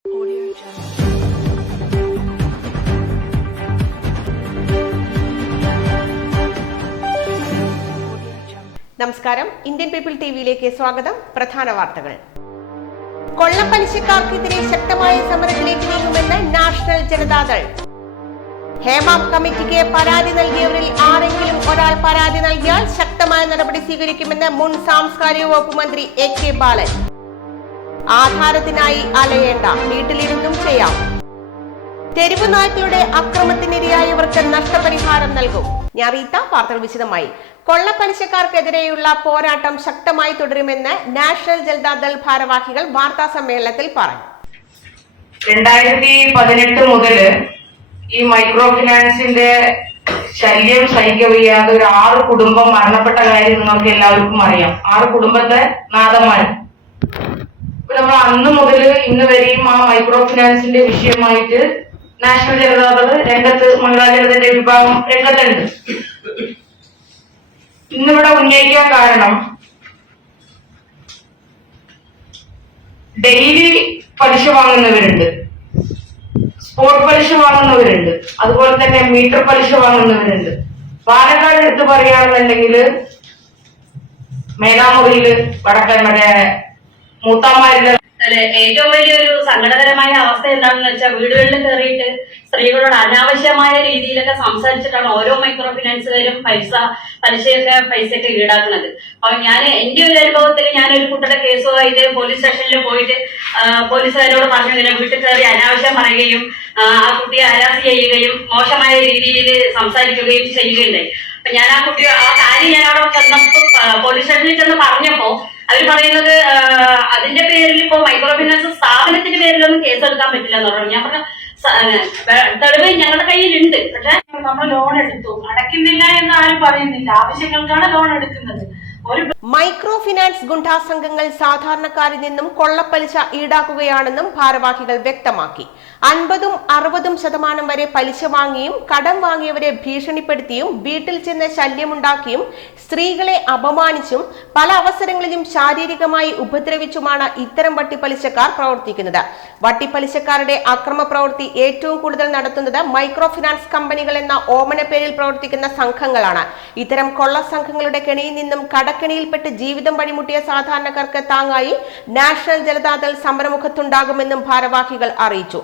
നമസ്കാരം, Indian people ടിവിയിലേക്ക് സ്വാഗതം. പ്രധാന വാർത്തകൾ. കൊള്ളപ്പലിശക്കാർക്കെതിരെ ശക്തമായ സമരത്തിലേക്ക് നീങ്ങുമെന്ന് നാഷണൽ ജനതാദൾ. ഹേമ കമ്മിറ്റിക്ക് പരാതി നൽകിയവരിൽ ആരെങ്കിലും ഒരാൾ പരാതി നൽകിയാൽ ശക്തമായ നടപടി സ്വീകരിക്കുമെന്ന് മുൻ സാംസ്കാരിക വകുപ്പ് മന്ത്രി AK ബാലൻ. ആധാരത്തിനായി അലയേണ്ട, വീട്ടിലിരുന്നും ചെയ്യാം. തെരുവു നായ്ക്കളുടെ അക്രമത്തിനിരയായവർക്ക് നഷ്ടപരിഹാരം നൽകും. ഞാറീത്ത വാർത്തകൾ വിശദമായി. കൊള്ളപ്പലിശക്കാർക്കെതിരെയുള്ള പോരാട്ടം ശക്തമായി തുടരുമെന്ന് നാഷണൽ ജനതാദൾ ഭാരവാഹികൾ വാർത്താ സമ്മേളനത്തിൽ പറഞ്ഞു. 2018 മുതൽ ഈ മൈക്രോ ഫിനാൻസിന്റെ ശല്യം സഹിക്കവയ്യാതെ ഒരു 6 കുടുംബം മരണപ്പെട്ട കാര്യം നിങ്ങൾക്ക് എല്ലാവർക്കും അറിയാം. 6 കുടുംബത്തെ നാഥന്മാർ. നമ്മൾ അന്ന് മുതൽ ഇന്ന് വരെയും ആ മൈക്രോ ഫിനാൻസിന്റെ വിഷയമായിട്ട് നാഷണൽ ജനതാദൾ രംഗത്ത്, മഹിളാ ജനതയുടെ വിഭാഗം രംഗത്തുണ്ട്. ഇന്നിവിടെ ഉന്നയിക്കാൻ കാരണം ഡെയിലി പലിശ വാങ്ങുന്നവരുണ്ട്, സ്പോട്ട് പലിശ വാങ്ങുന്നവരുണ്ട്, അതുപോലെ തന്നെ മീറ്റർ പലിശ വാങ്ങുന്നവരുണ്ട്. പാലക്കാട് എടുത്ത് പറയുകയാണെന്നുണ്ടെങ്കിൽ മേധാമുറിയില് വടക്കൻ മൂത്താമാരുടെ ഏറ്റവും വലിയൊരു സങ്കടകരമായ അവസ്ഥ എന്താണെന്ന് വെച്ചാൽ, വീടുകളിൽ കയറിയിട്ട് സ്ത്രീകളോട് അനാവശ്യമായ രീതിയിലൊക്കെ സംസാരിച്ചിട്ടാണ് ഓരോ മൈക്രോ ഫിനാൻസുകാരും പലിശയൊക്കെ ഈടാക്കുന്നത്. അപ്പൊ എന്റെ ഒരു അനുഭവത്തിൽ ഞാനൊരു കുട്ടിയുടെ കേസുമായിട്ട് പോലീസ് സ്റ്റേഷനിൽ പോയിട്ട് പോലീസുകാരോട് പറഞ്ഞു, ഇങ്ങനെ വീട്ടിൽ കയറി അനാവശ്യം പറയുകയും ആ കുട്ടിയെ ഹരാസ് ചെയ്യുകയും മോശമായ രീതിയിൽ സംസാരിക്കുകയും ചെയ്യുകയുണ്ടായി. അപ്പൊ ഞാൻ ആ കാര്യം ഞാൻ അവിടെ ചെന്നപ്പോ പോലീസ് സ്റ്റേഷനിൽ ചെന്ന് പറഞ്ഞപ്പോ അവർ പറയുന്നത് അതിന്റെ പേരിൽ ഇപ്പോ മൈക്രോ ഫിനാൻസ് സ്ഥാപനത്തിന്റെ പേരിലൊന്നും കേസെടുക്കാൻ പറ്റില്ല എന്ന് പറഞ്ഞു. ഞാൻ പറഞ്ഞു, തെളിവ് ഞങ്ങളുടെ കയ്യിലുണ്ട്, പക്ഷെ നമ്മൾ ലോൺ എടുത്തു, അടയ്ക്കുന്നില്ല എന്ന് ആരും പറയുന്നില്ല. ആവശ്യങ്ങൾക്കാണ് ലോൺ എടുക്കുന്നത്. മൈക്രോ ഫിനാൻസ് ഗുണ്ടാ സംഘങ്ങൾ സാധാരണക്കാരിൽ നിന്നും കൊള്ളപ്പലിശ ഈടാക്കുകയാണെന്നും ഭാരവാഹികൾ വ്യക്തമാക്കി. 50-60% വരെ പലിശ വാങ്ങിയും കടം വാങ്ങിയവരെ ഭീഷണിപ്പെടുത്തിയും വീട്ടിൽ ചെന്ന് ശല്യമുണ്ടാക്കിയും സ്ത്രീകളെ അപമാനിച്ചും പല അവസരങ്ങളിലും ശാരീരികമായി ഉപദ്രവിച്ചുമാണ് ഇത്തരം വട്ടിപ്പലിശക്കാർ പ്രവർത്തിക്കുന്നത്. വട്ടിപ്പലിശക്കാരുടെ അക്രമ പ്രവൃത്തി ഏറ്റവും കൂടുതൽ നടത്തുന്നത് മൈക്രോ ഫിനാൻസ് കമ്പനികൾ എന്ന ഓമന പേരിൽ പ്രവർത്തിക്കുന്ന സംഘങ്ങളാണ്. ഇത്തരം കൊള്ള സംഘങ്ങളുടെ കെണിയിൽ നിന്നും കടക്കെണിയിൽപ്പെട്ട് ജീവിതം വഴിമുട്ടിയ സാധാരണക്കാർക്ക് താങ്ങായി നാഷണൽ ജനതാദൾ സമരമുഖത്തുണ്ടാകുമെന്നും ഭാരവാഹികൾ അറിയിച്ചു.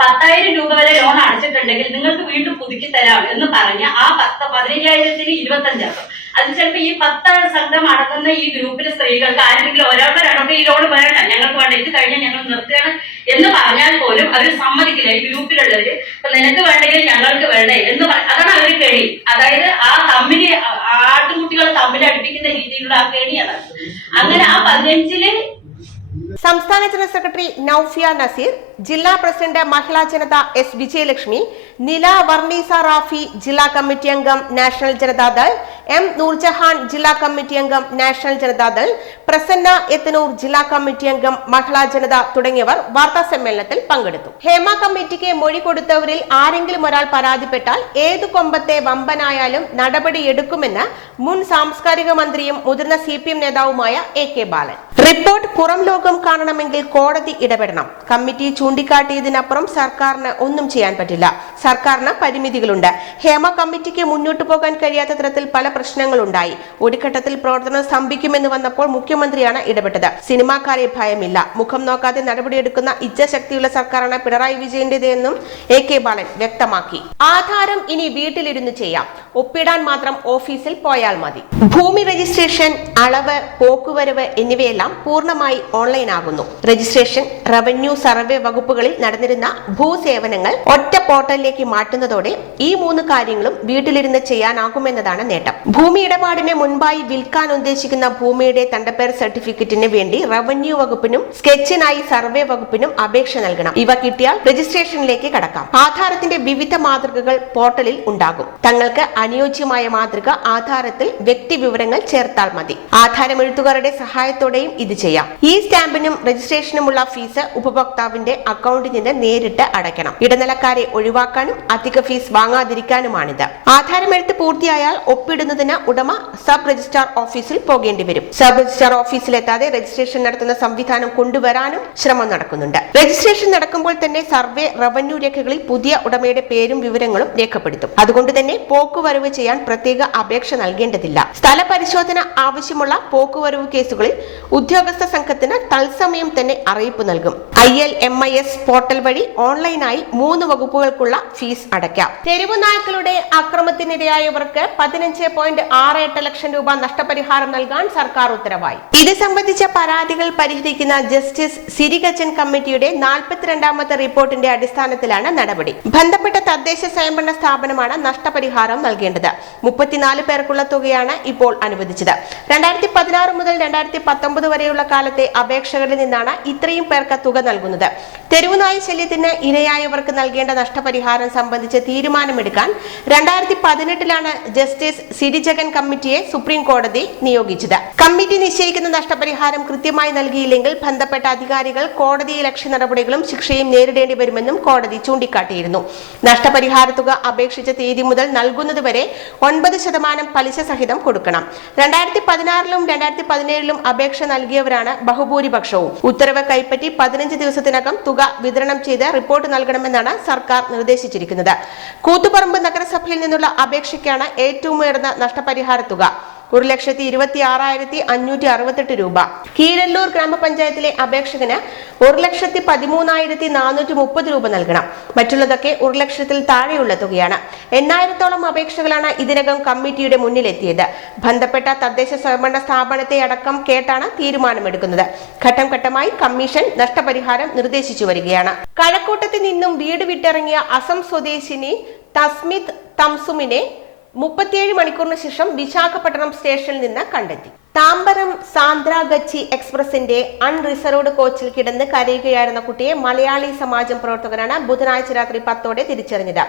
10,000 രൂപ വരെ ലോൺ അടച്ചിട്ടുണ്ടെങ്കിൽ നിങ്ങൾക്ക് വീണ്ടും പുതുക്കി തരാം എന്ന് പറഞ്ഞ് ആ 15,000-ന് 25 ആക്കും. അത് ചിലപ്പോൾ ഈ 10 സംഘം അടക്കുന്ന ഈ ഗ്രൂപ്പിലെ സ്ത്രീകൾക്ക് ആരെങ്കിലും ഒരാൾക്ക് ഈ ലോൺ വേണ്ട, ഞങ്ങൾക്ക് വേണ്ട, ഇത് കഴിഞ്ഞാൽ ഞങ്ങൾ നിർത്തുകയാണ് എന്ന് പറഞ്ഞാൽ പോലും അവർ സമ്മതിക്കില്ല. ഈ ഗ്രൂപ്പിലുള്ളവര് നിനക്ക് വേണ്ടെങ്കിൽ ഞങ്ങൾക്ക് വേണ്ടേ എന്ന് അതാണ് അവർ കെണി. അതായത് ആ തമ്മില് ആട്ടുകുട്ടികളെ തമ്മിൽ അടുപ്പിക്കുന്ന രീതിയിലുള്ള ആ കെണിയാണ്. അങ്ങനെ ആ 15-ല് സംസ്ഥാന ജനറൽ സെക്രട്ടറി നൌഫിയ നസീർ, ജില്ലാ പ്രസിഡന്റ് മഹിളാ ജനത S വിജയലക്ഷ്മി, നില വർണീസ റാഫി ജില്ലാ കമ്മിറ്റി അംഗം നാഷണൽ ജനതാദൾ, M നൂർജഹാൻ ജില്ലാ കമ്മിറ്റി അംഗം നാഷണൽ ജനതാദൾ, പ്രസന്ന എത്തനൂർ ജില്ലാ കമ്മിറ്റി അംഗം മഹിളാ ജനത തുടങ്ങിയവർ വാർത്താ സമ്മേളനത്തിൽ പങ്കെടുത്തു. ഹേമ കമ്മിറ്റിക്ക് മൊഴി കൊടുത്തവരിൽ ആരെങ്കിലും ഒരാൾ പരാതിപ്പെട്ടാൽ ഏതു കൊമ്പത്തെ വമ്പനായാലും നടപടിയെടുക്കുമെന്ന് മുൻ സാംസ്കാരിക മന്ത്രിയും മുതിർന്ന CPM നേതാവുമായ AK ബാലൻ. റിപ്പോർട്ട് പുറം ലോകം കാണണമെങ്കിൽ കോടതി ഇടപെടണം. കമ്മിറ്റി ചൂണ്ടിക്കാട്ടിയതിനപ്പുറം സർക്കാരിന് ഒന്നും ചെയ്യാൻ പറ്റില്ല. സർക്കാരിന് പരിമിതികളുണ്ട്. ഹേമ കമ്മിറ്റിക്ക് മുന്നോട്ടു പോകാൻ കഴിയാത്ത തരത്തിൽ പല പ്രശ്നങ്ങളുണ്ടായി. ഒരു ഘട്ടത്തിൽ പ്രവർത്തനം സ്തംഭിക്കുമെന്ന് വന്നപ്പോൾ മുഖ്യമന്ത്രിയാണ് ഇടപെട്ടത്. സിനിമാക്കാരെ ഭയമില്ല. മുഖം നോക്കാതെ നടപടിയെടുക്കുന്ന ഇച്ഛാശക്തിയുള്ള സർക്കാരാണ് പിണറായി വിജയന്റേതെന്നും AK ബാലൻ വ്യക്തമാക്കി. ആധാരം ഇനി വീട്ടിലിരുന്ന് ചെയ്യാം. ഒപ്പിടാൻ മാത്രം ഓഫീസിൽ പോയാൽ മതി. ഭൂമി രജിസ്ട്രേഷൻ, അളവ്, പോക്കുവരവ് എന്നിവയെല്ലാം പൂർണ്ണമായി ഓൺലൈൻ ആകുന്നു. രജിസ്ട്രേഷൻ, റവന്യൂ, സർവേ വകുപ്പുകളിൽ നടന്നിരുന്ന ഭൂസേവനങ്ങൾ ഒറ്റ പോർട്ടലിലേക്ക് മാറ്റുന്നതോടെ ഈ 3 കാര്യങ്ങളും വീട്ടിലിരുന്ന് ചെയ്യാനാകുമെന്നതാണ് നേട്ടം. ഭൂമി ഇടപാടിന് മുൻപായി വിൽക്കാൻ ഉദ്ദേശിക്കുന്ന ഭൂമിയുടെ തണ്ടപ്പേർ സർട്ടിഫിക്കറ്റിന് വേണ്ടി റവന്യൂ വകുപ്പിനും സ്കെച്ചിനായി സർവേ വകുപ്പിനും അപേക്ഷ നൽകണം. ഇവ കിട്ടിയാൽ രജിസ്ട്രേഷനിലേക്ക് കടക്കാം. ആധാരത്തിന്റെ വിവിധ മാതൃകകൾ പോർട്ടലിൽ ഉണ്ടാകും. തങ്ങൾക്ക് അനുയോജ്യമായ മാതൃക ആധാരത്തിൽ വ്യക്തി വിവരങ്ങൾ ചേർത്താൽ മതി. ആധാരം എഴുത്തുകാരുടെ സഹായത്തോടെയും ഇത് ചെയ്യാം. ഈ സ്റ്റാമ്പിനും രജിസ്ട്രേഷനുമുള്ള ഫീസ് ഉപഭോക്താവിന്റെ അക്കൗണ്ടിൽ നിന്ന് നേരിട്ട് അടയ്ക്കണം. ഇടനിലക്കാരെ ഒഴിവാക്കാനും അധിക ഫീസ് വാങ്ങാതിരിക്കാനുമാണിത്. ആധാരം എഴുത്ത് പൂർത്തിയായാൽ ഒപ്പിടുന്നത് നൽകുന്നതിന് ഉടമ സബ് രജിസ്ട്രാർ ഓഫീസിൽ പോകേണ്ടി വരും. സബ് രജിസ്ട്രാർ ഓഫീസിലെത്താതെ രജിസ്ട്രേഷൻ നടത്തുന്ന സംവിധാനം കൊണ്ടുവരാനും ശ്രമം നടക്കുന്നുണ്ട്. രജിസ്ട്രേഷൻ നടക്കുമ്പോൾ തന്നെ സർവേ റവന്യൂ രേഖകളിൽ പുതിയ ഉടമയുടെ പേരും വിവരങ്ങളും രേഖപ്പെടുത്തും. അതുകൊണ്ട് തന്നെ പോക്കുവരവ് ചെയ്യാൻ പ്രത്യേക അപേക്ഷ നൽകേണ്ടതില്ല. സ്ഥല പരിശോധന ആവശ്യമുള്ള പോക്കുവരവ് കേസുകളിൽ ഉദ്യോഗസ്ഥ സംഘത്തിന് തത്സമയം തന്നെ അറിയിപ്പ് നൽകും. ILMIS പോർട്ടൽ വഴി ഓൺലൈനായി 3 വകുപ്പുകൾക്കുള്ള ഫീസ് അടയ്ക്കാം. തെരുവു നായ്ക്കളുടെ അക്രമത്തിനിരയായവർക്ക് 15.68 ലക്ഷം രൂപ നഷ്ടപരിഹാരം നൽകാൻ സർക്കാർ ഉത്തരവായി. ഇത് സംബന്ധിച്ച പരാതികൾ പരിഹരിക്കുന്ന ജസ്റ്റിസ് സിരിഗച്ചൻ കമ്മിറ്റിയുടെ 42ാമത്തെ റിപ്പോർട്ടിന്റെ അടിസ്ഥാനത്തിലാണ് നടപടി. ബന്ധപ്പെട്ട തദ്ദേശ സ്വയംഭരണ സ്ഥാപനമാണ് നഷ്ടപരിഹാരം നൽകേണ്ടത്. 34 പേർക്കുള്ള തുകയാണ് ഇപ്പോൾ അനുവദിച്ചത്. 2016 മുതൽ 2019 വരെയുള്ള കാലത്തെ അപേക്ഷകരിൽ നിന്നാണ് ഇത്രയും പേർക്ക് തുക നൽകുന്നത്. തെരുവുനായി ശല്യത്തിന് ഇരയായവർക്ക് നൽകേണ്ട നഷ്ടപരിഹാരം സംബന്ധിച്ച് തീരുമാനമെടുക്കാൻ 2018 ജസ്റ്റിസ് സിരിജഗൻ കമ്മിറ്റിയെ സുപ്രീം കോടതി നിയോഗിച്ചത്. കമ്മിറ്റി നിശ്ചയിക്കുന്ന നഷ്ടപരിഹാരം കൃത്യമായി നൽകിയില്ലെങ്കിൽ ബന്ധപ്പെട്ട അധികാരികൾ കോടതിയലക്ഷ്യ നടപടികളും ശിക്ഷയും നേരിടേണ്ടി വരുമെന്നും കോടതി ചൂണ്ടിക്കാട്ടിയിരുന്നു. നഷ്ടപരിഹാര തുക അപേക്ഷിച്ച തീയതി മുതൽ നൽകുന്നതുവരെ 9% പലിശ സഹിതം കൊടുക്കണം. 2016 2017 അപേക്ഷ നൽകിയവരാണ് ബഹുഭൂരിപക്ഷവും. ഉത്തരവ് കൈപ്പറ്റി 15 ദിവസത്തിനകം തുക വിതരണം ചെയ്ത് റിപ്പോർട്ട് നൽകണമെന്നാണ് സർക്കാർ നിർദ്ദേശിച്ചിരിക്കുന്നത്. കൂത്തുപറമ്പ് നഗരസഭയിൽ നിന്നുള്ള അപേക്ഷയ്ക്കാണ് ഏറ്റവും ഉയർന്ന നഷ്ടപരിഹാര തുക 1,26,568 രൂപ. കീഴല്ലൂർ ഗ്രാമപഞ്ചായത്തിലെ അപേക്ഷകന് 1,13,430 രൂപ നൽകണം. മറ്റുള്ളതൊക്കെ 1 ലക്ഷത്തിൽ താഴെയുള്ള തുകയാണ്. 8,000-ഓളം അപേക്ഷകളാണ് ഇതിനകം കമ്മിറ്റിയുടെ മുന്നിലെത്തിയത്. ബന്ധപ്പെട്ട തദ്ദേശ സ്വയംഭരണ സ്ഥാപനത്തെ അടക്കം കേട്ടാണ് തീരുമാനമെടുക്കുന്നത്. ഘട്ടം ഘട്ടമായി കമ്മീഷൻ നഷ്ടപരിഹാരം നിർദ്ദേശിച്ചു വരികയാണ്. കഴക്കൂട്ടത്തിൽ നിന്നും വീട് വിട്ടിറങ്ങിയ അസം സ്വദേശിനി തസ്മിത് തംസുമിനെ 37 മണിക്കൂറിന് ശേഷം വിശാഖപട്ടണം സ്റ്റേഷനിൽ നിന്ന് കണ്ടെത്തി. താമ്പരം സാന്ദ്രാഗച്ചി എക്സ്പ്രസിന്റെ അൺറിസർവ്ഡ് കോച്ചിൽ കിടന്ന് കരയുകയായിരുന്ന കുട്ടിയെ മലയാളി സമാജം പ്രവർത്തകരാണ് ബുധനാഴ്ച രാത്രി 10ഓടെ തിരിച്ചറിഞ്ഞത്.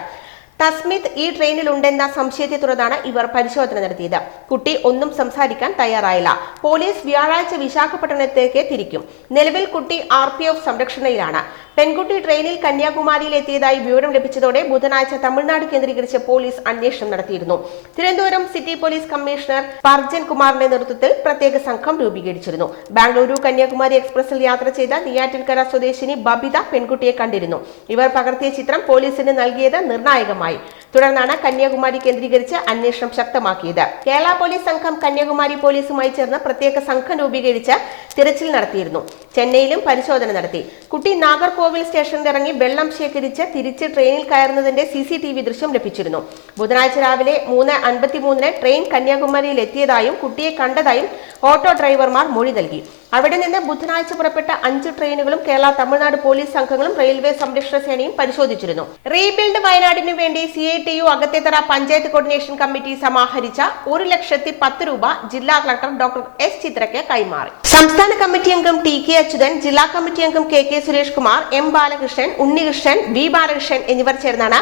തസ്മിത് ഈ ട്രെയിനിൽ ഉണ്ടെന്ന സംശയത്തെ തുടർന്നാണ് ഇവർ പരിശോധന നടത്തിയത്. കുട്ടി ഒന്നും സംസാരിക്കാൻ തയ്യാറായില്ല. പോലീസ് വ്യാഴാഴ്ച വിശാഖപട്ടണത്തേക്ക് തിരിക്കും. നിലവിൽ കുട്ടി RPF സംരക്ഷണയിലാണ്. പെൺകുട്ടി ട്രെയിനിൽ കന്യാകുമാരിയിൽ എത്തിയതായി വിവരം ലഭിച്ചതോടെ ബുധനാഴ്ച തമിഴ്നാട് കേന്ദ്രീകരിച്ച് പോലീസ് അന്വേഷണം നടത്തിയിരുന്നു. Thiruvananthapuram city police commissioner Spurgeon കുമാറിന്റെ നേതൃത്വത്തിൽ പ്രത്യേക സംഘം രൂപീകരിച്ചിരുന്നു. ബാംഗ്ലൂരു കന്യാകുമാരി എക്സ്പ്രസിൽ യാത്ര ചെയ്ത നെയ്യാറ്റിൻകര സ്വദേശിനി ബബിത പെൺകുട്ടിയെ കണ്ടിരുന്നു. ഇവർ പകർത്തിയ ചിത്രം പോലീസിന് നൽകിയത് നിർണായകമായി. തുടർന്നാണ് കന്യാകുമാരി കേന്ദ്രീകരിച്ച് അന്വേഷണം ശക്തമാക്കിയത്. കേരള പോലീസ് സംഘം കന്യാകുമാരി പോലീസുമായി ചേർന്ന് പ്രത്യേക സംഘം രൂപീകരിച്ച് തിരച്ചിൽ നടത്തിയിരുന്നു. ചെന്നൈയിലും പരിശോധന നടത്തി. കുട്ടി നാഗർകോവിൽ സ്റ്റേഷനിൽ ഇറങ്ങി വെള്ളം ശേഖരിച്ച് തിരിച്ച് ട്രെയിനിൽ കയറുന്നതിന്റെ CCTV ദൃശ്യം ലഭിച്ചിരുന്നു. ബുധനാഴ്ച രാവിലെ 3:53 ട്രെയിൻ കന്യാകുമാരിയിൽ എത്തിയതായും കുട്ടിയെ കണ്ടതായും ഓട്ടോ ഡ്രൈവർമാർ മൊഴി നൽകി. അവിടെ നിന്ന് ബുധനാഴ്ച പുറപ്പെട്ട 5 ട്രെയിനുകളും കേരള തമിഴ്നാട് പോലീസ് സംഘങ്ങളും റെയിൽവേ സംരക്ഷണ സേനയും പരിശോധിച്ചിരുന്നു. റീബിൽഡ് വയനാടിനു വേണ്ടി CITU Akathethara panchayat coordination committee സമാഹരിച്ച 1,10,10 രൂപ ജില്ലാ കളക്ടർ ഡോക്ടർ S ചിത്രയ്ക്ക് കൈമാറി. സംസ്ഥാന കമ്മിറ്റി അംഗം TK അച്യുതൻ, ജില്ലാ കമ്മിറ്റി അംഗം KK Suresh Kumar, M Balakrishnan, Unnikrishnan, V Balakrishnan എന്നിവർ ചേർന്നാണ്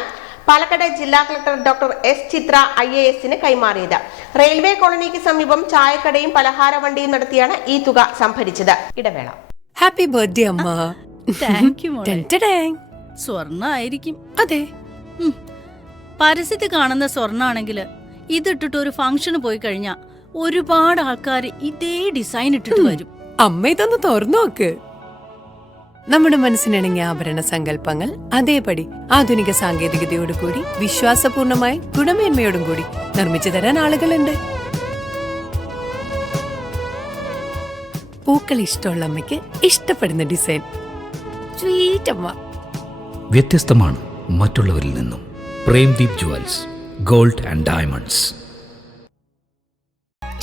പാലക്കാട് ജില്ലാ കളക്ടർ ഡോക്ടർ S ചിത്ര IAS-ന് കൈമാറിയത്. റെയിൽവേ കോളനിക്ക് സമീപം ചായക്കടയും പലഹാര വണ്ടിയും നടത്തിയാണ് ഈ തുക സംഭരിച്ചത്. ഇടവേള. ഹാപ്പി ബർത്ത്ഡേ അമ്മ. താങ്ക് യു മോളെ. സ്വർണ്ണായിരിക്കും. അതെ, പരസ്യത്തിൽ കാണുന്ന സ്വർണ്ണാണെങ്കിൽ ഇതിട്ടിട്ട് ഒരു ഫംഗ്ഷന് പോയി കഴിഞ്ഞാ ഒരുപാട് ആൾക്കാർ ഇതേ ഡിസൈൻ ഇട്ടിട്ട് വരും. അമ്മ ഇതൊന്ന് തുറന്നു നോക്ക്. നമ്മുടെ മനസ്സിനിണങ്ങിയ ആഭരണ സങ്കല്പങ്ങൾ അതേപടി ആധുനിക സാങ്കേതികതയോടുകൂടി വിശ്വാസപൂർണമായി ഗുണമേന്മയോടും കൂടി നിർമ്മിച്ചു തരാൻ ആളുകളുണ്ട്. പൂക്കൾ ഇഷ്ടമുള്ള അമ്മയ്ക്ക് ഇഷ്ടപ്പെടുന്ന ഡിസൈൻ. സ്വീറ്റ് അമ്മ. വ്യത്യസ്തമാണ് മറ്റുള്ളവരിൽ നിന്നും. Premdeep jewels, gold and diamonds.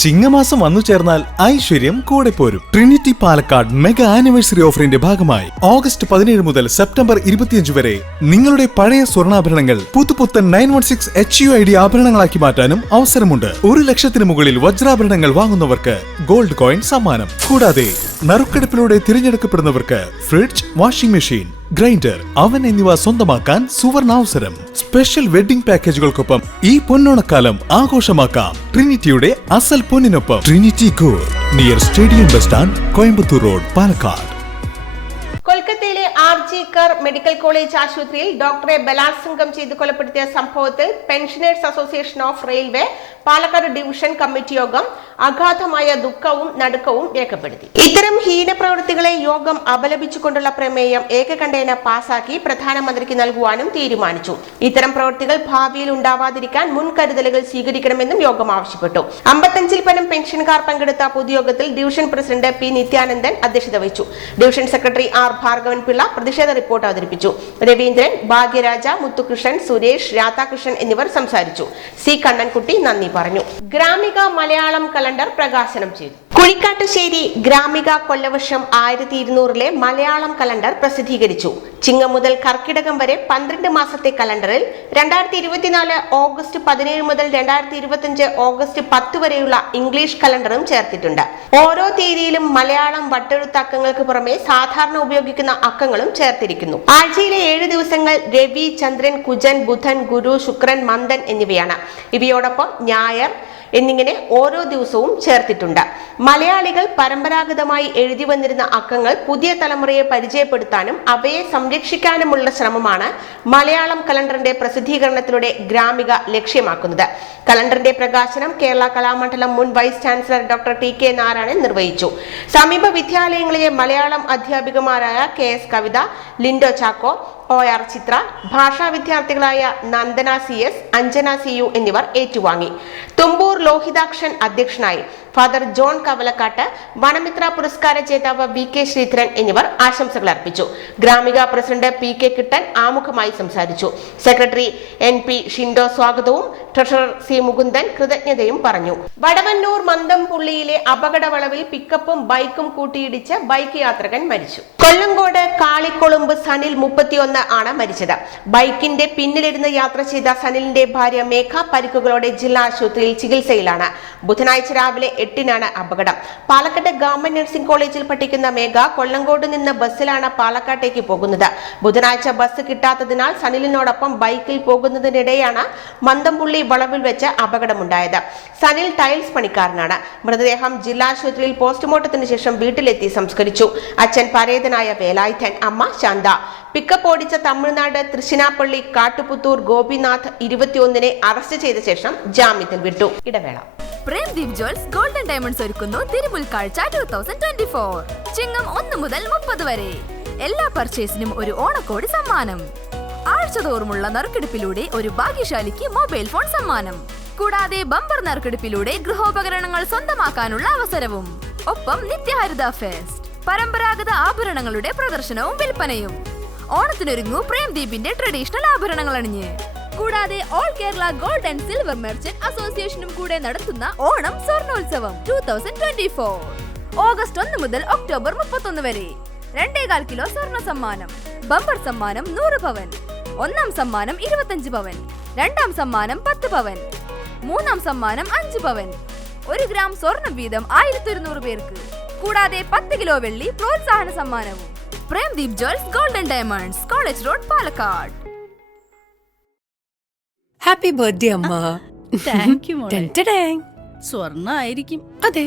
ചിങ്ങമാസം വന്നു ചേർന്നാൽ ഐശ്വര്യം കൂടെ പോരും. ട്രിനിറ്റി പാലക്കാട് മെഗാ ആനിവേഴ്സറി ഓഫറിന്റെ ഭാഗമായി ഓഗസ്റ്റ് 17 മുതൽ സെപ്റ്റംബർ 25 വരെ നിങ്ങളുടെ പഴയ സ്വർണ്ണാഭരണങ്ങൾ പുതുപുത്തൻ 916 HUID ആഭരണങ്ങളാക്കി മാറ്റാനും അവസരമുണ്ട്. 1 ലക്ഷത്തിന് മുകളിൽ വജ്രാഭരണങ്ങൾ വാങ്ങുന്നവർക്ക് ഗോൾഡ് കോയിൻ സമ്മാനം. കൂടാതെ നറുക്കെടുപ്പിലൂടെ തിരഞ്ഞെടുക്കപ്പെടുന്നവർക്ക് ഫ്രിഡ്ജ്, വാഷിംഗ് മെഷീൻ, ഗ്രൈൻഡർ, അവൻ എന്നിവ സ്വന്തമാക്കാൻ സുവർണാവസരം. സ്പെഷ്യൽ വെഡിംഗ് പാക്കേജുകൾക്കൊപ്പം ഈ പൊന്നോണക്കാലം ആഘോഷമാക്കാം ട്രിനിറ്റിയുടെ അസൽ പൊന്നിനൊപ്പം. Trinity gold, near stadium bus stand, Coimbatore road, Palakkad. കൊൽക്കത്തയിലെ RJ ആർജിക്കർ മെഡിക്കൽ കോളേജ് ആശുപത്രിയിൽ ഡോക്ടറെ ബലാത്സംഗം ചെയ്ത് കൊലപ്പെടുത്തിയ സംഭവത്തിൽ pensioners association of railway Palakkad division committee യോഗം അഗാധമായ ദുഃഖവും നടുക്കവും രേഖപ്പെടുത്തി. ഇത്തരം ഹീനപ്രവൃത്തികളെ യോഗം അപലപിച്ചുകൊണ്ടുള്ള പ്രമേയം ഏകകണ്ഠേന പാസാക്കി പ്രധാനമന്ത്രിക്ക് നൽകുവാനും തീരുമാനിച്ചു. ഇത്തരം പ്രവൃത്തികൾ ഭാവിയിൽ ഉണ്ടാവാതിരിക്കാൻ മുൻകരുതലുകൾ സ്വീകരിക്കണമെന്നും യോഗം ആവശ്യപ്പെട്ടു. 55-ൽ പരം പെൻഷൻകാർ പങ്കെടുത്ത പൊതുയോഗത്തിൽ ഡിവിഷൻ പ്രസിഡന്റ് പി നിത്യാനന്ദൻ അധ്യക്ഷത വഹിച്ചു. Division secretary R Bhargavan Pillai പ്രതിഷേധ റിപ്പോർട്ട് അവതരിപ്പിച്ചു. രവീന്ദ്രൻ, ഭാഗ്യരാജ, മുത്തുകൃഷ്ണൻ, സുരേഷ്, രാധാകൃഷ്ണൻ എന്നിവർ സംസാരിച്ചു. സി കണ്ണൻകുട്ടി നന്ദി പറഞ്ഞു. ഗ്രാമിക മലയാളം കലണ്ടർ പ്രകാശനം ചെയ്തു. കുഴിക്കാട്ടുശ്ശേരി ഗ്രാമിക കൊല്ലവർഷം 1200-ലെ മലയാളം കലണ്ടർ പ്രസിദ്ധീകരിച്ചു. ചിങ്ങം മുതൽ കർക്കിടകം വരെ 12 മാസത്തെ കലണ്ടറിൽ 2024 ഓഗസ്റ്റ് 17 മുതൽ 2025 ഓഗസ്റ്റ് 10 വരെയുള്ള ഇംഗ്ലീഷ് കലണ്ടറും ചേർത്തിട്ടുണ്ട്. ഓരോ തീയതിയിലും മലയാളം വട്ടെഴുത്തക്കങ്ങൾക്ക് പുറമെ സാധാരണ ഉപയോഗിക്കുന്ന അക്കങ്ങളും ചേർത്തിരിക്കുന്നു. ആഴ്ചയിലെ 7 ദിവസങ്ങൾ രവി, ചന്ദ്രൻ, കുജൻ, ബുധൻ, ഗുരു, ശുക്രൻ, മന്ദൻ എന്നിവയാണ്. ഇവയോടൊപ്പം ഞായർ എന്നിങ്ങനെ ഓരോ ദിവസവും ചേർത്തിട്ടുണ്ട്. മലയാളികൾ പരമ്പരാഗതമായി എഴുതി വന്നിരുന്ന അക്കങ്ങൾ പുതിയ തലമുറയെ പരിചയപ്പെടുത്താനും അവയെ സംരക്ഷിക്കാനുമുള്ള ശ്രമമാണ് മലയാളം കലണ്ടറിന്റെ പ്രസിദ്ധീകരണത്തിലൂടെ ഗ്രാമിക ലക്ഷ്യമാക്കുന്നത്. കലണ്ടറിന്റെ പ്രകാശനം കേരള കലാമണ്ഡലം മുൻ vice chancellor doctor T K Narayanan നിർവഹിച്ചു. സമീപ വിദ്യാലയങ്ങളിലെ മലയാളം അധ്യാപികമാരായ K S Kavitha, Lindo Chacko, O R Chithra, ഭാഷാ വിദ്യാർത്ഥികളായ Nandana C S, Anjana C U എന്നിവർ ഏറ്റുവാങ്ങി. തുമ്പൂർ ലോഹിതാക്ഷൻ അധ്യക്ഷനായി. ഫാദർ ജോൺ കവലക്കാട്ട്, വനമിത്ര പുരസ്കാര ജേതാവ് വി കെ ശ്രീധരൻ എന്നിവർ ആശംസകൾ അർപ്പിച്ചു. ഗ്രാമിക പ്രസിഡന്റ് പി കെ കിട്ടൻ ആമുഖമായി സംസാരിച്ചു. സെക്രട്ടറി എൻ പി ഷിൻഡോ സ്വാഗതവും ട്രഷറർ സി മുകുന്ദൻ കൃതജ്ഞതയും പറഞ്ഞു. വടവന്നൂർ മന്ദംപുള്ളിയിലെ അപകട വളവിൽ പിക്കപ്പും ബൈക്കും കൂട്ടിയിടിച്ച് ബൈക്ക് യാത്രകൻ മരിച്ചു. കൊല്ലങ്കോട് കാളിക്കൊളുമ്പ് സനിൽ 31 ആണ് മരിച്ചത്. ബൈക്കിന്റെ പിന്നിലിരുന്ന് യാത്ര ചെയ്ത സനിലിന്റെ ഭാര്യ മേഘ പരിക്കുകളോടെ ജില്ലാ ആശുപത്രിയിൽ ചികിത്സയിലാണ്. ബുധനാഴ്ച രാവിലെ 8-നാണ് അപകടം. പാലക്കാട് ഗവൺമെന്റ് നഴ്സിംഗ് കോളേജിൽ പഠിക്കുന്ന മേഘ കൊല്ലങ്കോട് നിന്ന് ബസ്സിലാണ് പാലക്കാട്ടേക്ക് പോകുന്നത്. ബുധനാഴ്ച ബസ് കിട്ടാത്തതിനാൽ സനിലിനോടൊപ്പം ബൈക്കിൽ പോകുന്നതിനിടെയാണ് മന്ദംപുള്ളി വളവിൽ വെച്ച് അപകടമുണ്ടായത്. സനിൽ ടൈൽസ് പണിക്കാരനാണ്. മൃതദേഹം ജില്ലാ ആശുപത്രിയിൽ പോസ്റ്റ്മോർട്ടത്തിന് ശേഷം വീട്ടിലെത്തി സംസ്കരിച്ചു. അച്ഛൻ പരേതനായ വേലായുധൻ, അമ്മ ശാന്ത. പിക്കപ്പ് ഓടിച്ച തമിഴ്നാട് തൃശ്ശിനാപ്പള്ളി കാട്ടുപുത്തൂർ ഗോപിനാഥ് 21-നെ അറസ്റ്റ് ചെയ്ത ശേഷം ജാമ്യത്തിൽ വിട്ടു. ഇടവേള. പ്രേംദീപ് ജ്വൽസ് ഗോൾഡൻ ഡയമണ്ട്സ് ഒരുക്കുന്നു തിരുമുൽക്കാഴ്ച 2024. ചിങ്ങം 1 മുതൽ 30 വരെ എല്ലാ പർച്ചേസിനും ഒരു ഓണക്കോടി സമ്മാനം. ആഴ്ചതോറുമുള്ള നറുക്കെടുപ്പിലൂടെ ഒരു ഭാഗ്യശാലിക്ക് മൊബൈൽ ഫോൺ സമ്മാനം. കൂടാതെ ബമ്പർ നറുക്കെടുപ്പിലൂടെ ഗൃഹോപകരണങ്ങൾ സ്വന്തമാക്കാനുള്ള അവസരവും. ഒപ്പം നിത്യഹരിത ഫെസ്റ്റ്, പരമ്പരാഗത ആഭരണങ്ങളുടെ പ്രദർശനവും വിൽപ്പനയും. ഓണത്തിനൊരുങ്ങൂ പ്രേംദീപിന്റെ ട്രഡീഷണൽ ആഭരണങ്ങൾ അണിഞ്ഞ്. കൂടാതെ all Kerala gold and silver merchant അസോസിയേഷനും കൂടെ നടത്തുന്ന ഓണം സ്വർണോത്സവം 2024 ഓഗസ്റ്റ് 1 മുതൽ ഒക്ടോബർ 31 വരെ 2.25 കിലോ സ്വർണ്ണ സമ്മാനം. ബമ്പർ സമ്മാനം 100 പവൻ. ഒന്നാം സമ്മാനം 25 പവൻ. രണ്ടാം സമ്മാനം 10 പവൻ. മൂന്നാം സമ്മാനം 5 പവൻ. 1 ഗ്രാം സ്വർണം വീതം 1100 പേർക്ക്. കൂടാതെ 10 കിലോ വെള്ളി പ്രോത്സാഹന സമ്മാനവും. Premdeep jewels golden diamonds, college road, Palakkad. Happy birthday അമ്മ. താങ്ക് യു മോളെ. ടെൻറ്റഡാങ്. സ്വർണ്ണായിരിക്കും. അതെ.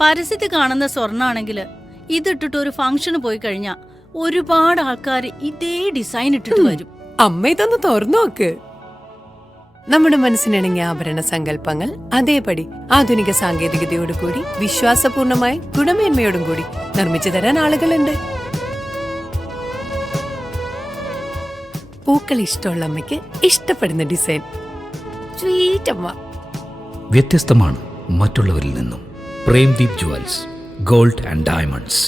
പരസ്യത്തിൽ കാണുന്ന സ്വർണ്ണാണെങ്കിൽ ഇതിട്ടിട്ട് ഒരു ഫംഗ്ഷന് പോയി കഴിഞ്ഞാ ഒരുപാട് ആൾക്കാർ ഇതേ ഡിസൈൻ ഇട്ടിട്ട് വരും. അമ്മ ഇതൊന്ന് തുറന്നു നോക്ക്. നമ്മുടെ മനസ്സിനിണങ്ങിയ ആഭരണ സങ്കല്പങ്ങൾ അതേപടി ആധുനിക സാങ്കേതികതയോടു കൂടി വിശ്വാസപൂർണമായി ഗുണമേന്മയോടും കൂടി നിർമ്മിച്ചു തരാൻ ആളുകളുണ്ട്. പൂക്കൾ ഇഷ്ടമുള്ള അമ്മയ്ക്ക് ഇഷ്ടപ്പെടുന്ന ഡിസൈൻ. സ്വീറ്റ് അമ്മ. വ്യത്യസ്തമാണ് മറ്റുള്ളവരിൽ നിന്നും. Premdeep jewels gold and diamonds.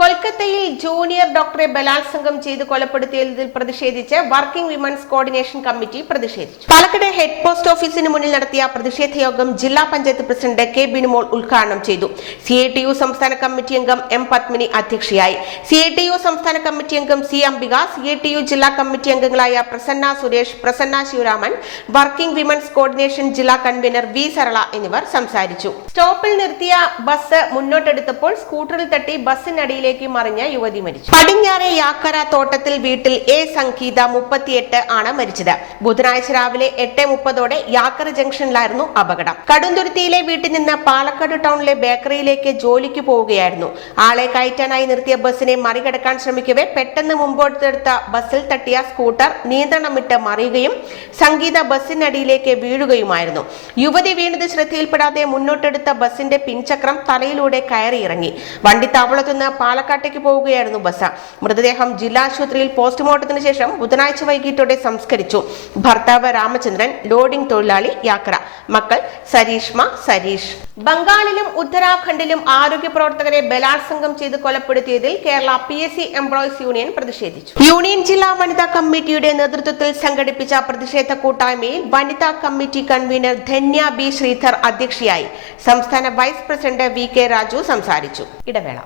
കൊൽക്കത്തയിൽ ജൂനിയർ ഡോക്ടറെ ബലാത്സംഗം ചെയ്ത് കൊലപ്പെടുത്തിയതിൽ പ്രതിഷേധിച്ച് വർക്കിംഗ് വിമൻസ് കോർഡിനേഷൻ കമ്മിറ്റി പ്രതിഷേധിച്ചു. പാലക്കാട് ഹെഡ് പോസ്റ്റ് ഓഫീസിന് മുന്നിൽ നടത്തിയ പ്രതിഷേധ യോഗം ജില്ലാ പഞ്ചായത്ത് പ്രസിഡന്റ് കെ ബിനുമോൾ ഉദ്ഘാടനം ചെയ്തു. CITU സംസ്ഥാന കമ്മിറ്റി അംഗം M പത്മിനി അധ്യക്ഷയായി. CITU സംസ്ഥാന കമ്മിറ്റി അംഗം C അംബിക, CITU ജില്ലാ കമ്മിറ്റി അംഗങ്ങളായ Prasanna Suresh, Prasanna Sivaraman, working women's coordination ജില്ലാ കൺവീനർ V സരള എന്നിവർ സംസാരിച്ചു. സ്റ്റോപ്പിൽ നിർത്തിയ ബസ് മുന്നോട്ടെടുത്തപ്പോൾ സ്കൂട്ടറിൽ തട്ടി ബസ്സിനടിയിലേക്ക് മറിഞ്ഞ യുവതി യുവതി മരിച്ചു. പടിഞ്ഞാറെ യാക്കര തോട്ടത്തിൽ വീട്ടിൽ എ സംഗീത 38 ആണ് മരിച്ചത്. ബുധനാഴ്ച രാവിലെ 8:30 യാക്കര ജംഗ്ഷനിലായിരുന്നു അപകടം. കടുന്തുരുത്തിയിലെ വീട്ടിൽ നിന്ന് പാലക്കാട് ടൗണിലെ ബേക്കറിയിലേക്ക് ജോലിക്ക് പോവുകയായിരുന്നു. ആളെ കയറ്റാനായി നിർത്തിയ ബസ്സിനെ മറികടക്കാൻ ശ്രമിക്കവേ പെട്ടെന്ന് മുമ്പോട്ടെടുത്ത ബസ്സിൽ തട്ടിയ സ്കൂട്ടർ നിയന്ത്രണം വിട്ട് മറിയുകയും സംഗീത ബസ്സിനടിയിലേക്ക് വീഴുകയുമായിരുന്നു. യുവതി വീണത് ശ്രദ്ധയിൽപ്പെടാതെ മുന്നോട്ടെടുത്ത ബസ്സിന്റെ പിൻചക്രം തലയിലൂടെ കയറിയിറങ്ങി. വണ്ടിത്താവളത്തു നിന്ന് പാലക്കാട്ടേക്ക് പോവുകയായിരുന്നു ബസ്. മൃതദേഹം ജില്ലാ ആശുപത്രിയിൽ പോസ്റ്റ്മോർട്ടത്തിന് ശേഷം ബുധനാഴ്ച വൈകിട്ടോടെ സംസ്കരിച്ചു. ഭർത്താവ് രാമചന്ദ്രൻ, ലോഡിംഗ് തൊഴിലാളി, യാക്കര. മക്കൾ സരീഷ്മ, സരീഷ്. ബംഗാളിലും ഉത്തരാഖണ്ഡിലും ആരോഗ്യ പ്രവർത്തകരെ ബലാത്സംഗം ചെയ്ത് കൊലപ്പെടുത്തിയതിൽ കേരള PSC എംപ്ലോയീസ് യൂണിയൻ പ്രതിഷേധിച്ചു. യൂണിയൻ ജില്ലാ വനിതാ കമ്മിറ്റിയുടെ നേതൃത്വത്തിൽ സംഘടിപ്പിച്ച പ്രതിഷേധ കൂട്ടായ്മയിൽ വനിതാ committee convener Dhanya B. Sreedhar അധ്യക്ഷയായി. സംസ്ഥാന വൈസ് പ്രസിഡന്റ് VK രാജു സംസാരിച്ചു. ഇടവേള.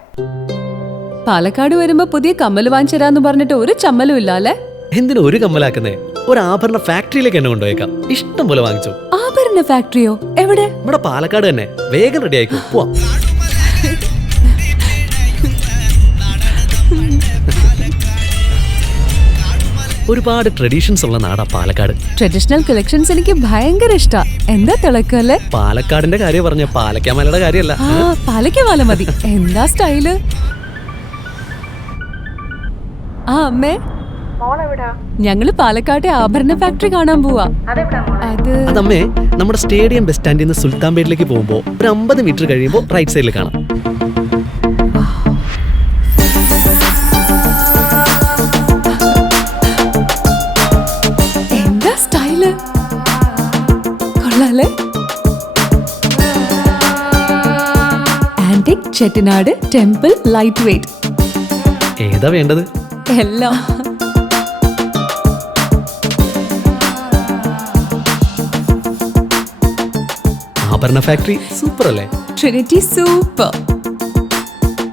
പാലക്കാട് വരുമ്പോ പുതിയ കമ്മൽ വാങ്ങിച്ചരാന്ന് പറഞ്ഞിട്ട് ഒരു ചമ്മലും ഇല്ല അല്ലേ? എന്തിനു ഒരു കമ്മലാക്കുന്നേ? ഒരു ആഭരണ ഫാക്ടറിയിലേക്ക് എന്നെ കൊണ്ടുപോയേക്കാം. ഇഷ്ടം പോലെ വാങ്ങിച്ചു. ആഭരണ ഫാക്ടറിയോ? എവിടെ? ഇവിടെ പാലക്കാട് തന്നെ. വേഗം റെഡി ആയിക്കോ, പോവാം. ഒരുപാട് ട്രഡീഷൻസ് ഉള്ള നാടാ പാലക്കാട്. ട്രഡീഷണൽ കളക്ഷൻസ് എനിക്ക് ഭയങ്കര ഇഷ്ടാ. എന്താ തിളക്കല്ലേ? പാലക്കാടിന്റെ കാര്യം പറഞ്ഞ പാലക്കാമലയുടെ കാര്യമല്ല. പാലക്കാമല മതി. എന്താ സ്റ്റൈല്? ആ അമ്മേ, ഞങ്ങള് പാലക്കാട്ടെ ആഭരണ ഫാക്ടറി കാണാൻ പോവാ. അതമ്മേ, നമ്മുടെ സ്റ്റേഡിയം ബസ് സ്റ്റാൻഡിൽ നിന്ന് സുൽത്താൻപേട്ടിലേക്ക് പോകുമ്പോ ഒരു 50 മീറ്റർ കഴിയുമ്പോ റൈറ്റ് സൈഡിൽ കാണാം. എന്താ സ്റ്റൈല്? കൊള്ളാലേ? Antique Chettinad temple light weight. ഏതാ വേണ്ടത്? എല്ലാം. ആഭരണ ഫാക്ടറി സൂപ്പർ അല്ലേ? Trinity super.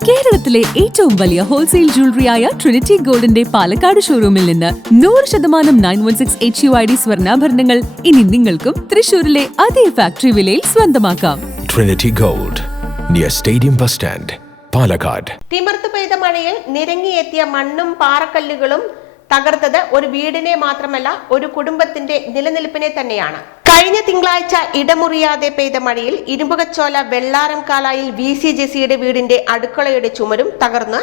കേരളത്തിലെ ഏറ്റവും വലിയ ഹോൾസെയിൽ ജ്വല്ലറിയായ ട്രിനിറ്റി ഗോൾഡിന്റെ പാലക്കാട് ഷോറൂമിൽ നിന്ന് 100% 916 HUID സ്വർണ്ണാഭരണങ്ങൾ ഇനി നിങ്ങൾക്കും തൃശൂരിലെ അതേ ഫാക്ടറി വിലയിൽ സ്വന്തമാക്കാം. Trinity gold, near stadium bus stand, Palakkad. തിമിർത്ത് പെയ്ത മഴയിൽ നിരങ്ങിയെത്തിയ മണ്ണും പാറക്കല്ലുകളും തകർത്തത് ഒരു വീടിനെ മാത്രമല്ല, ഒരു കുടുംബത്തിന്റെ നിലനിൽപ്പിനെ തന്നെയാണ്. കഴിഞ്ഞ തിങ്കളാഴ്ച ഇടമുറിയാതെ പെയ്ത മഴയിൽ ഇരുമ്പുകച്ചോല വെള്ളാരം കാലായിൽ VC ജെസിയുടെ വീടിന്റെ അടുക്കളയുടെ ചുമരും തകർന്ന്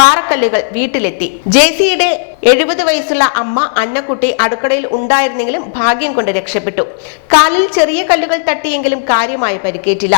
പാറക്കല്ലുകൾ വീട്ടിലെത്തി. ജെസിയുടെ 70 വയസ്സുള്ള അമ്മ അന്നക്കുട്ടി അടുക്കളയിൽ ഉണ്ടായിരുന്നെങ്കിലും ഭാഗ്യം കൊണ്ട് രക്ഷപ്പെട്ടു. കാലിൽ ചെറിയ കല്ലുകൾ തട്ടിയെങ്കിലും കാര്യമായി പരിക്കേറ്റില്ല.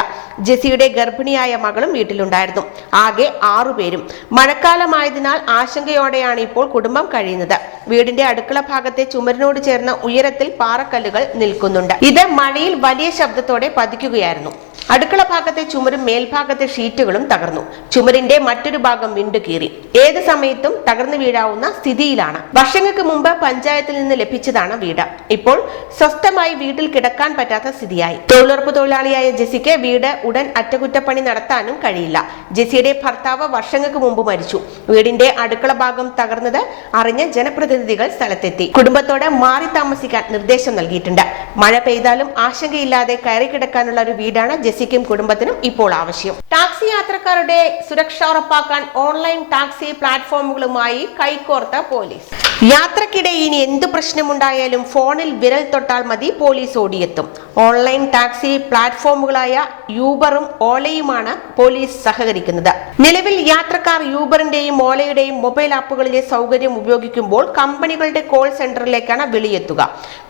ജെസിയുടെ ഗർഭിണിയായ മകളും വീട്ടിലുണ്ടായിരുന്നു. ആകെ 6 പേരും. മഴക്കാലമായതിനാൽ ആശങ്കയോടെയാണ് ഇപ്പോൾ കുടുംബം കഴിയുന്നത്. വീടിന്റെ അടുക്കള ഭാഗത്തെ ചുമരിനോട് ചേർന്ന ഉയരത്തിൽ പാറക്കല്ലുകൾ നിൽക്കുന്നുണ്ട്. ഇത് മഴയിൽ വലിയ ശബ്ദത്തോടെ പതിക്കുകയായിരുന്നു. അടുക്കള ഭാഗത്തെ ചുമരും മേൽഭാഗത്തെ ഷീറ്റുകളും തകർന്നു. ചുമരിന്റെ മറ്റൊരു ഭാഗം വിണ്ടുകീറി. ഏത് സമയത്തും തകർന്നു വീഴാവുന്ന സ്ഥിതിയിലാണ്. വർഷങ്ങൾക്ക് മുമ്പ് പഞ്ചായത്തിൽ നിന്ന് ലഭിച്ചതാണ് വീട്. ഇപ്പോൾ സ്വസ്ഥമായി വീട്ടിൽ കിടക്കാൻ പറ്റാത്ത സ്ഥിതിയായി. തൊഴിലുറപ്പ് തൊഴിലാളിയായ ജെസിക്ക് വീട് ഉടൻ അറ്റകുറ്റപ്പണി നടത്താനും കഴിയില്ല. ജെസിയുടെ ഭർത്താവ് വർഷങ്ങൾക്ക് മുമ്പ് മരിച്ചു. വീടിന്റെ അടുക്കള ഭാഗം തകർന്നത് അറിഞ്ഞ ജനപ്രതിനിധികൾ സ്ഥലത്തെത്തി. കുടുംബത്തോട് മാറി താമസിക്കാൻ നിർദ്ദേശം നൽകിയിട്ടുണ്ട്. മഴ പെയ്താലും ആശങ്കയില്ലാതെ കയറി കിടക്കാനുള്ള ഒരു വീടാണ് ജെസിക്കും കുടുംബത്തിനും ഇപ്പോൾ ആവശ്യം. ടാക്സി യാത്രക്കാരുടെ സുരക്ഷ ഉറപ്പാക്കാൻ ഓൺലൈൻ ടാക്സി പ്ലാറ്റ്ഫോമുകളുമായി കൈകോർത്ത പോലീസ്. യാത്രക്കിടെ ഇനി എന്ത് പ്രശ്നമുണ്ടായാലും ഫോണിൽ വിരൽ തൊട്ടാൽ മതി, പോലീസ് ഓടിയെത്തും. ഓൺലൈൻ ടാക്സി പ്ലാറ്റ്ഫോമുകളായ യൂബറും ഓലയുമാണ് പോലീസ് സഹകരിക്കുന്നത്. നിലവിൽ യാത്രക്കാർ യൂബറിന്റെയും ഓലയുടെയും മൊബൈൽ ആപ്പുകളിലെ സൗകര്യം ഉപയോഗിക്കുമ്പോൾ കമ്പനികളുടെ കോൾ സെന്ററിലേക്കാണ് വിളിയെത്തുക.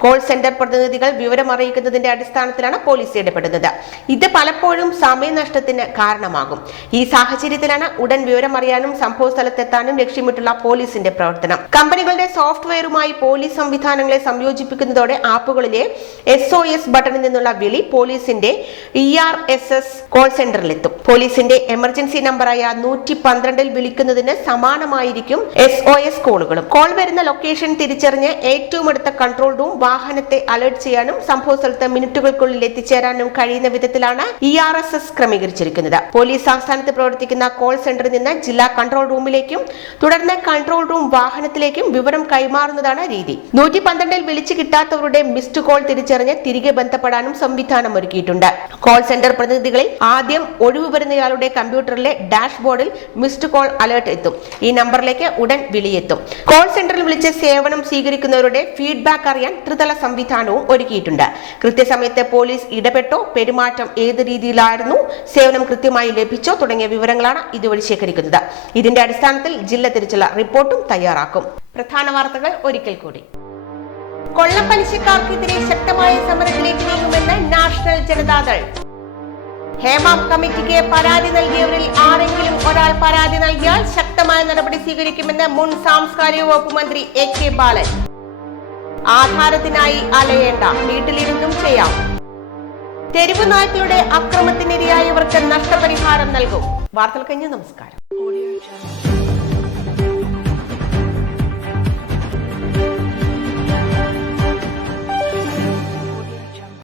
കോൾ സെന്റർ പ്രതിനിധികൾ വിവരം അറിയിക്കുന്നതിന്റെ അടിസ്ഥാനത്തിലാണ് പോലീസ് ഇടപെടുന്നത്. ഇത് പലപ്പോഴും സമയനഷ്ടത്തിന് കാരണമാകും. ഈ സാഹചര്യത്തിലാണ് ഉടൻ വിവരമറിയാനും സംഭവ സ്ഥലത്തെത്താനും ലക്ഷ്യമിട്ടുള്ള പോലീസിന്റെ പ്രവർത്തനം. കമ്പനികളുടെ സോഫ്റ്റ്വെയറുമായി പോലീസ് സംവിധാനങ്ങളെ സംയോജിപ്പിക്കുന്നതോടെ ആപ്പുകളിലെ SOS ബട്ടണിൽ നിന്നുള്ള വിളി പോലീസിന്റെ ERSS കോൾ സെന്ററിലെത്തും. പോലീസിന്റെ എമർജൻസി നമ്പറായ 112 വിളിക്കുന്നതിന് സമാനമായിരിക്കും SOS കോളുകളും. കോൾ വരുന്ന ലൊക്കേഷൻ തിരിച്ചറിഞ്ഞ് ഏറ്റവും അടുത്ത കൺട്രോൾ റൂം വാഹനത്തെ അലർട്ട് ചെയ്യാനും സംഭവ സ്ഥലത്ത് മിനിറ്റുകൾക്കുള്ളിൽ എത്തിച്ചേരാനും കഴിയുന്ന വിധത്തിലാണ് ERSS ക്രമീകരിച്ചിരിക്കുന്നത്. പോലീസ് ആസ്ഥാനത്ത് പ്രവർത്തിക്കുന്ന കോൾ സെന്ററിൽ നിന്ന് ജില്ലാ കൺട്രോൾ റൂമിലേക്കും തുടർന്ന് കൺട്രോൾ റൂം വാഹനത്തിലേക്കും വിവരം വിവരം കൈമാറുന്നതാണ് രീതി. 112 വിളിച്ചു കിട്ടാത്തവരുടെ മിസ്ഡ് കോൾ തിരിച്ചറിഞ്ഞ് തിരികെ ബന്ധപ്പെടാനും സംവിധാനം ഒരുക്കിയിട്ടുണ്ട്. കോൾ സെന്റർ പ്രതിനിധികളിൽ ആദ്യം ഒഴിവ് വരുന്നയാളുടെ കമ്പ്യൂട്ടറിലെ ഡാഷ്ബോർഡിൽ മിസ്ഡ് കോൾ അലേർട്ട് എത്തും. ഈ നമ്പറിലേക്ക് ഉടൻ വിളിയെത്തും. കോൾ സെന്ററിൽ വിളിച്ച് സേവനം സ്വീകരിക്കുന്നവരുടെ ഫീഡ്ബാക്ക് അറിയാൻ ത്രിതല സംവിധാനവും ഒരുക്കിയിട്ടുണ്ട്. കൃത്യസമയത്ത് പോലീസ് ഇടപെട്ടോ, പെരുമാറ്റം ഏത് രീതിയിലായിരുന്നു, സേവനം കൃത്യമായി ലഭിച്ചോ തുടങ്ങിയ വിവരങ്ങളാണ് ഇതുവഴി ശേഖരിക്കുന്നത്. ഇതിന്റെ അടിസ്ഥാനത്തിൽ ജില്ല തിരിച്ചുള്ള റിപ്പോർട്ടും തയ്യാറാക്കും. പ്രധാന വാർത്തകൾ ഒരിക്കൽ കൂടി. കൊള്ളപ്പലിശക്കാർക്കെതിരെ ശക്തമായ സമരത്തിലേക്ക് നീങ്ങുമെന്ന് നാഷണൽ ജനതാദൾ. ഹേമ കമ്മിറ്റിക്ക് പരാതി നൽകിയവരിൽ ആരെങ്കിലും ഒരാൾ പരാതി നൽകിയാൽ ശക്തമായ നടപടി സ്വീകരിക്കുമെന്ന് മുൻ സാംസ്കാരിക വകുപ്പ് മന്ത്രി AK ബാലൻ. ആധാരത്തിനായി അലയേണ്ട, വീട്ടിലിരുന്നും ചെയ്യാം. തെരുവ് നായ്ക്കളുടെ അക്രമത്തിനിരയായവർക്ക് നഷ്ടപരിഹാരം നൽകും. വാർത്തകൾ കഴിഞ്ഞ് നമസ്കാരം.